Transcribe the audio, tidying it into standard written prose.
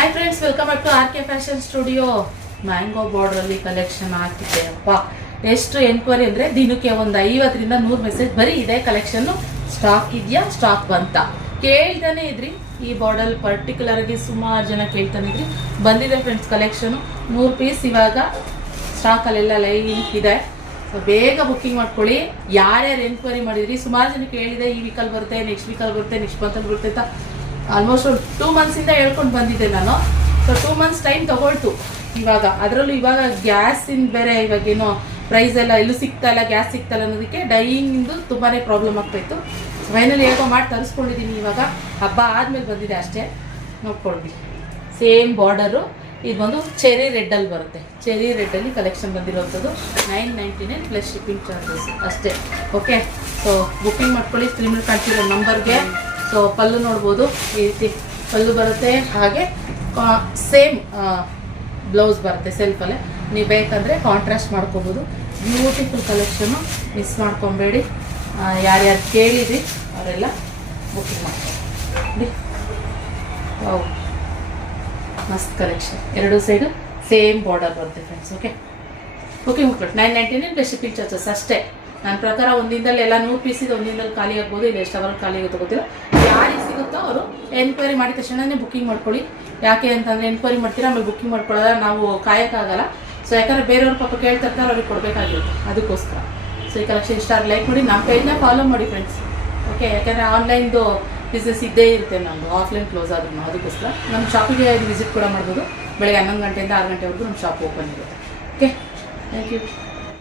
Hi friends, welcome back to R K fashion studio. Mango ಬಾರ್ಡ್ರಲ್ಲಿ collection ಹಾಕಿದ್ದೆ ಅಪ್ಪ. ಎಷ್ಟು ಎನ್ಕ್ವೈರಿ ಅಂದರೆ ದಿನಕ್ಕೆ ಒಂದು 50ರಿಂದ 100 ಮೆಸೇಜ್ ಬರೀ ಇದೇ ಕಲೆಕ್ಷನ್ನು ಸ್ಟಾಕ್ ಇದೆಯಾ, ಸ್ಟಾಕ್ ಬಂತ ಕೇಳ್ತಾನೆ ಇದ್ರಿ. ಈ ಬಾರ್ಡರ್ ಪರ್ಟಿಕ್ಯುಲರ್ ಆಗಿ ಸುಮಾರು ಜನ ಕೇಳ್ತಾನೆ ಇದ್ರಿ. ಬಂದಿದೆ ಫ್ರೆಂಡ್ಸ್ ಕಲೆಕ್ಷನು 100 ಪೀಸ್ ಇವಾಗ ಸ್ಟಾಕಲ್ಲೆಲ್ಲ ಲೈನ್ ಇದೆ. ಸೊ ಬೇಗ ಬುಕ್ಕಿಂಗ್ ಮಾಡ್ಕೊಳ್ಳಿ. ಯಾರ್ಯಾರು ಎನ್ಕ್ವೈರಿ ಮಾಡಿದ್ರಿ, ಸುಮಾರು ಜನಕ್ಕೆ ಹೇಳಿದೆ ಈ ವೀಕಲ್ಲಿ ಬರುತ್ತೆ, ನೆಕ್ಸ್ಟ್ ವೀಕಲ್ಲಿ ಬರುತ್ತೆ, ನೆಕ್ಸ್ಟ್ ಮಂತಲ್ಲಿ ಬರುತ್ತೆ ಅಂತ ಆಲ್ಮೋಸ್ಟ್ ಒಂದು 2 ಮಂತ್ಸಿಂದ ಹೇಳ್ಕೊಂಡು ಬಂದಿದ್ದೆ ನಾನು. ಸೊ 2 ಮಂತ್ಸ್ ಟೈಮ್ ತಗೊಳ್ತು ಇವಾಗ. ಅದರಲ್ಲೂ ಇವಾಗ ಗ್ಯಾಸಿನ ಬೇರೆ ಇವಾಗೇನೋ ಪ್ರೈಸ್ ಎಲ್ಲ ಎಲ್ಲೂ ಸಿಗ್ತಾ ಇಲ್ಲ, ಗ್ಯಾಸ್ ಸಿಗ್ತಾ ಇಲ್ಲ ಅನ್ನೋದಕ್ಕೆ ಡೈಯಿಂಗಿಂದು ತುಂಬಾ ಪ್ರಾಬ್ಲಮ್ ಆಗ್ತಾಯಿತ್ತು. ಫೈನಲಿ ಹೇಗೋ ಮಾಡಿ ತರಿಸ್ಕೊಂಡಿದ್ದೀನಿ. ಇವಾಗ ಹಬ್ಬ ಆದಮೇಲೆ ಬಂದಿದೆ ಅಷ್ಟೇ, ನೋಡ್ಕೊಳ್ವಿ. ಸೇಮ್ ಬಾರ್ಡರು ಇದು ಬಂದು ಚೆರಿ ರೆಡ್ಡಲ್ಲಿ ಬರುತ್ತೆ. ಚೆರಿ ರೆಡ್ಡಲ್ಲಿ ಕಲೆಕ್ಷನ್ ಬಂದಿರೋವಂಥದ್ದು 999 ಪ್ಲಸ್ ಶಿಪ್ಪಿಂಗ್ ಚಾರ್ಜಸ್ ಅಷ್ಟೇ. ಓಕೆ, ಸೊ ಬುಕ್ಕಿಂಗ್ ಮಾಡ್ಕೊಳ್ಳಿ. ಸ್ಕ್ರೀನಲ್ಲಿ ಕಾಣ್ತಿರೋ ನಂಬರ್ಗೆ. ಸೊ ಪಲ್ಲು ನೋಡ್ಬೋದು, ಈ ರೀತಿ ಪಲ್ಲು ಬರುತ್ತೆ. ಹಾಗೆ ಸೇಮ್ ಬ್ಲೌಸ್ ಬರುತ್ತೆ ಸೆಲ್ಫಲ್ಲೇ. ನೀವು ಬೇಕಂದರೆ ಕಾಂಟ್ರಾಸ್ಟ್ ಮಾಡ್ಕೋಬೋದು. ಬ್ಯೂಟಿಫುಲ್ ಕಲೆಕ್ಷನು, ಮಿಸ್ ಮಾಡ್ಕೊಬೇಡಿ. ಯಾರ್ಯಾರು ಕೇಳಿದ್ರಿ ಅವರೆಲ್ಲ ಬುಕ್ಕಿಂಗ್ ಮಾಡ್ಕೊಳ್ಳಿ. ವಾವ್, ಮಸ್ತ್ ಕಲೆಕ್ಷನ್. ಎರಡು ಸೈಡು ಸೇಮ್ ಬಾರ್ಡರ್ ಬರುತ್ತೆ ಫ್ರೆಂಡ್ಸ್. ಓಕೆ, ಬುಕ್ಕಿಂಗ್ ಮಾಡ್ಕೊಳ್ಳಿ. 999 ಪ್ಲಸ್ ಶಿಪ್ಪಿಂಗ್ ಚಾರ್ಜಸ್ ಅಷ್ಟೇ. ನನ್ನ ಪ್ರಕಾರ ಒಂದಿನದಲ್ಲಿ ಎಲ್ಲ 100 ಪೀಸ್ ಇದೆ. ಒಂದಿನದಲ್ಲಿ ಖಾಲಿ ಆಗ್ಬೋದು, ಇಲ್ಲ ಎಷ್ಟು ಅವರ್ ಖಾಲಿ ಆಗುತ್ತೆ ಗೊತ್ತಿಲ್ಲ. ಯಾರಿಗೆ ಸಿಗುತ್ತೋ ಅವರು ಎನ್ಕ್ವೈರಿ ಮಾಡಿದ ತಕ್ಷಣನೇ ಬುಕ್ಕಿಂಗ್ ಮಾಡ್ಕೊಳ್ಳಿ. ಯಾಕೆ ಅಂತಂದರೆ ಎನ್ಕ್ವೈರಿ ಮಾಡ್ತೀರಾ, ಆಮೇಲೆ ಬುಕ್ಕಿಂಗ್ ಮಾಡ್ಕೊಳ್ಳೋದ ನಾವು ಕಾಯೋಕ್ಕಾಗಲ್ಲ. ಸೊ ಯಾಕಂದರೆ ಬೇರೆಯವ್ರ ಪಾಪ ಕೇಳ್ತಿರ್ತಾರೆ, ಅವ್ರಿಗೆ ಕೊಡಬೇಕಾಗಿರುತ್ತೆ. ಅದಕ್ಕೋಸ್ಕರ ಸೊ ಈ ಕಲೆಕ್ಷನ್ ಇಷ್ಟ ಆಗಿ ಲೈಕ್ ಮಾಡಿ, ನಮ್ಮ ಪೇಜ್ನ ಫಾಲೋ ಮಾಡಿ ಫ್ರೆಂಡ್ಸ್. ಓಕೆ, ಯಾಕಂದರೆ ಆನ್ಲೈನ್ದು ಬಿಸ್ನೆಸ್ ಇದ್ದೇ ಇರುತ್ತೆ ನಮ್ಮದು, ಆಫ್ಲೈನ್ ಕ್ಲೋಸ್ ಆದ್ರೂ. ಅದಕ್ಕೋಸ್ಕರ ನಮ್ಮ ಶಾಪಿಗೆ ವಿಸಿಟ್ ಕೂಡ ಮಾಡ್ಬೋದು. ಬೆಳಗ್ಗೆ 11 ಗಂಟೆಯಿಂದ 6 ಗಂಟೆವರೆಗೂ ನಮ್ಮ ಶಾಪ್ ಓಪನ್ ಇರುತ್ತೆ. Okay, thank you.